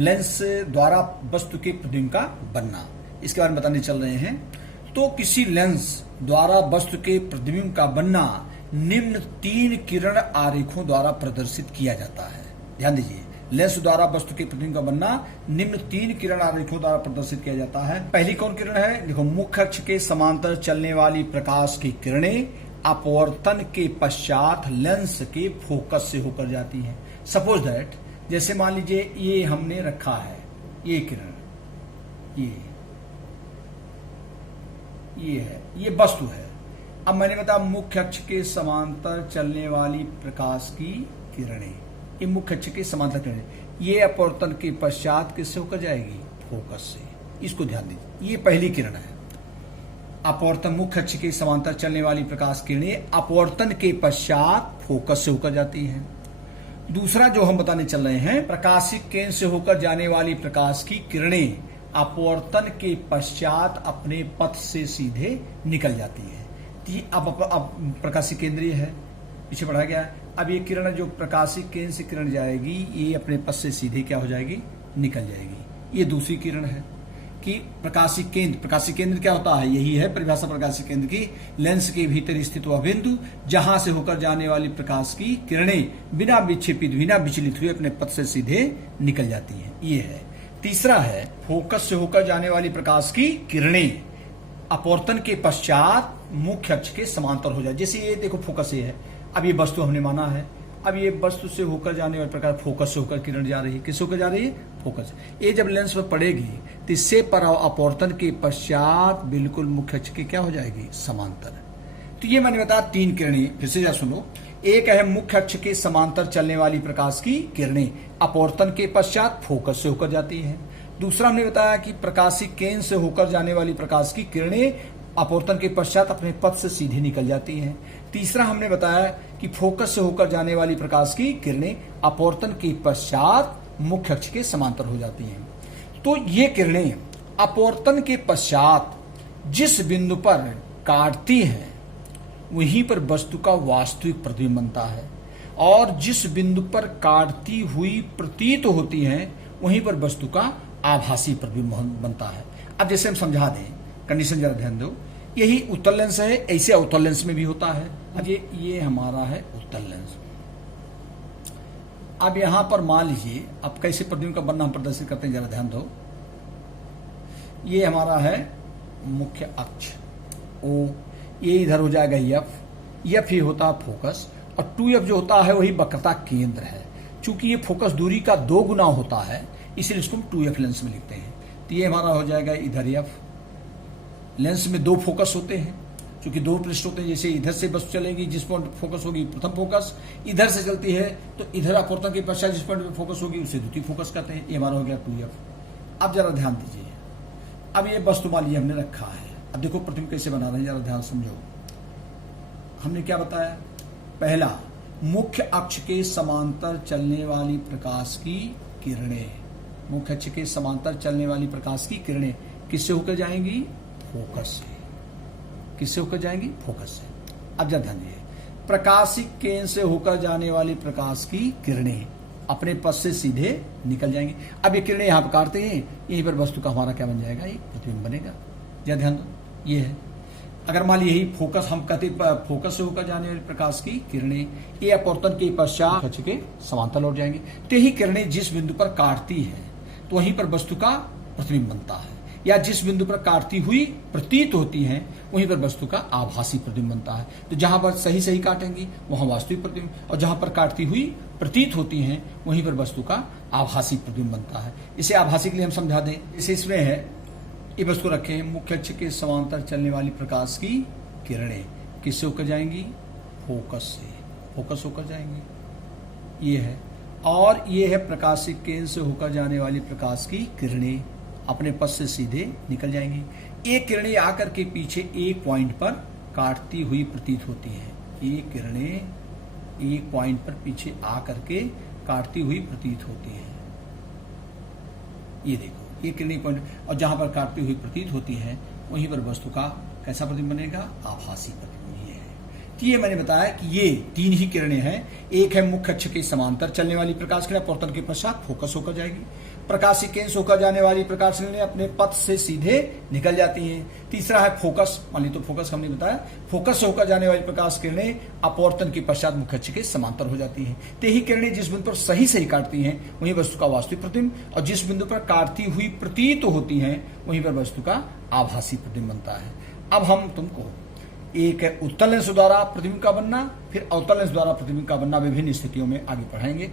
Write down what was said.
Lens द्वारा वस्तु के प्रतिबिंब का बनना, इसके बारे में बताने चल रहे हैं। तो किसी लेंस द्वारा वस्तु के प्रतिबिंब का बनना निम्न 3 किरण आरेखों द्वारा प्रदर्शित किया जाता है। ध्यान दीजिए, लेंस द्वारा वस्तु के प्रतिबिंब का बनना निम्न 3 किरण आरेखों द्वारा प्रदर्शित किया जाता है। पहली कौन किरण है? देखो, मुख्य अक्ष के समांतर चलने वाली प्रकाश की किरणें अपवर्तन के पश्चात लेंस के फोकस से होकर जाती हैं। सपोज दैट, जैसे मान लीजिए ये हमने रखा है, ये किरण, ये है, ये वस्तु है। अब मैंने बताया मुख्य अक्ष के समांतर चलने वाली प्रकाश की किरणें, ये मुख्य अक्ष के समांतर किरणें, ये अपवर्तन के पश्चात किससे होकर जाएगी? फोकस से। इसको ध्यान दीजिए, ये पहली किरण है। अपवर्तन, मुख्य अक्ष के समांतर चलने वाली प्रकाश किरणें अपवर्तन के पश्चात फोकस से होकर जाती हैं। दूसरा जो हम बताने चल रहे हैं, प्रकाशिक केंद्र से होकर जाने वाली प्रकाश की किरणें अपवर्तन के पश्चात अपने पथ से सीधे निकल जाती है। अब प्रकाशिक केंद्रीय है, पीछे बढ़ा गया। अब ये किरण जो प्रकाशिक केंद्र से किरण जाएगी, ये अपने पथ से सीधे क्या हो जाएगी? निकल जाएगी। ये दूसरी किरण है कि प्रकाशिक केंद्र क्या होता है? यही है परिभाषा प्रकाशिक केंद्र की, लेंस के भीतर स्थित वह बिंदु जहां से होकर जाने वाली प्रकाश की किरणें बिना विक्षेपित, बिना विचलित हुए अपने पथ से सीधे निकल जाती हैं। ये है। तीसरा है, फोकस से होकर जाने वाली प्रकाश की किरणें अपवर्तन के पश्चात मुख्य अक्ष के समांतर हो जाए। जैसे ये देखो, फोकस ये है, अब ये वस्तु हमने माना है, अब ये वस्तु से होकर जाने वाले प्रकार फोकस से होकर किरण जा रही है। किससे होकर जा रही है? फोकस। ये जब लेंस पर पड़ेगी तो इससे पर अपवर्तन के पश्चात बिल्कुल मुख्य अक्ष के क्या हो जाएगी? समांतर। तो ये मैंने बताया 3 किरणें, फिर से सुनो। एक है मुख्य अक्ष के समांतर चलने वाली प्रकाश की किरणें अपवर्तन के पश्चात फोकस से होकर जाती है। दूसरा हमने बताया कि प्रकाशिक केंद्र से होकर जाने वाली प्रकाश की किरणें अपवर्तन के पश्चात अपने पथ से सीधे निकल जाती हैं। तीसरा हमने बताया कि फोकस से होकर जाने वाली प्रकाश की किरणें अपवर्तन के पश्चात मुख्य अक्ष के समांतर हो जाती हैं। तो ये किरणें अपवर्तन के पश्चात जिस बिंदु पर काटती हैं वहीं पर वस्तु का वास्तविक प्रतिबिंब बनता है, और जिस बिंदु पर काटती हुई प्रतीत होती हैं वहीं पर वस्तु का आभासी प्रतिबिंब बनता है। अब जैसे हम समझा दें, कंडीशन जरा ध्यान दो। यही उत्तल लेंस है, ऐसे अवतल लेंस में भी होता है। अब ये हमारा है उत्तल लेंस। अब यहां पर मान लीजिए, अब कैसे प्रतिबिंब का बनना हम प्रदर्शित करते हैं, जरा ध्यान दो। ये हमारा है मुख्य अक्ष ओ, ये इधर हो जाएगा एफ ही होता है फोकस, और 2f जो होता है वही वक्रता केंद्र है। चूंकि ये फोकस दूरी का 2 गुना होता है, इसलिए इसको हम 2f लेंस में लिखते हैं। तो ये हमारा हो जाएगा इधर एफ। लेंस में 2 फोकस होते हैं, क्योंकि 2 पृष्ठ होते हैं। जैसे इधर से वस्तु चलेगी, जिस पॉइंट फोकस होगी प्रथम फोकस, इधर से चलती है तो इधर अपवर्तन के पश्चात जिस पॉइंट पे फोकस होगी उसे द्वितीय फोकस कहते हैं। ये हमारा हो गया 2f। अब जरा ध्यान दीजिए, अब ये वस्तु मान लीजिए हमने रखा है। अब देखो प्रतिबिंब कैसे बना रहे हैं, जरा ध्यान समझो। हमने क्या बताया? पहला, मुख्य अक्ष के समांतर चलने वाली प्रकाश की किरणें, मुख्य अक्ष के समांतर चलने वाली प्रकाश की किरणें किससे होकर जाएंगी? फोकस से। किससे होकर जाएंगी? फोकस से। अब जरा ध्यान दीजिए, प्रकाशिक केंद्र से होकर जाने वाली प्रकाश की किरणें अपने पथ से सीधे निकल जाएंगी। अब ये किरणें यहां पर काटते हैं, यहीं पर वस्तु का हमारा क्या बन जाएगा? एक प्रतिबिंब बनेगा। जरा ध्यान दो, ये है। अगर मान लीजिए यही फोकस, हम कहते फोकस से होकर जाने वाली प्रकाश की किरणें ये अपवर्तन के पश्चात अक्ष के समांतर लौट जाएंगे। तो यही किरणें जिस बिंदु पर काटती है तो वहीं पर वस्तु का प्रतिबिंब बनता है, या जिस बिंदु पर काटती हुई प्रतीत होती हैं वहीं पर वस्तु का आभासी प्रतिबिंब बनता है। तो जहां पर सही काटेंगी वहां वास्तविक प्रतिबिंब, और जहां पर काटती हुई प्रतीत होती हैं वहीं पर वस्तु का आभासी प्रतिबिंब बनता है। इसे आभासी के लिए हम समझा दें। इसे इसमें है, ये वस्तु रखें, मुख्य अक्ष के समांतर चलने वाली प्रकाश की किरणें किससे होकर जाएंगी? फोकस से। फोकस होकर जाएंगी, ये है। और ये है प्रकाशिक केंद्र से होकर जाने वाली प्रकाश की किरणें अपने पथ से सीधे निकल जाएंगी। एक किरणें आकर के पीछे एक पॉइंट पर काटती हुई प्रतीत होती हैं। ये किरणें एक पॉइंट पर पीछे आकर के काटती हुई प्रतीत होती हैं। ये देखो, ये किरणें पॉइंट, और जहां पर काटती हुई प्रतीत होती है वहीं पर वस्तु का कैसा प्रतिबिंब बनेगा? आभासी प्रतिबिंब। ये है। तो ये मैंने बताया कि ये 3 ही किरणें हैं। एक है मुख्य अक्ष के समांतर चलने वाली प्रकाश किरण, अपवर्तन के पश्चात फोकस होकर जाएगी। प्रकाशीय केंद्र होकर जाने वाली प्रकाश किरणें अपने पथ से सीधे निकल जाती हैं। तीसरा है फोकस, मान ली तो फोकस हमने बताया, फोकस से होकर जाने वाली प्रकाश किरणें अपवर्तन के पश्चात मुख्य अक्ष के समांतर हो जाती हैं। तो यही किरणें जिस बिंदु पर सही काटती हैं वहीं वस्तु का वास्तविक प्रतिबिंब, और जिस बिंदु पर काटती हुई प्रतीत होती हैं वहीं पर वस्तु का आभासी प्रतिबिंब बनता है। अब हम तुमको एक है उत्तल लेंस द्वारा प्रतिबिंब का बनना, फिर अवतल लेंस द्वारा प्रतिबिंब का बनना विभिन्न स्थितियों में आगे पढ़ाएंगे।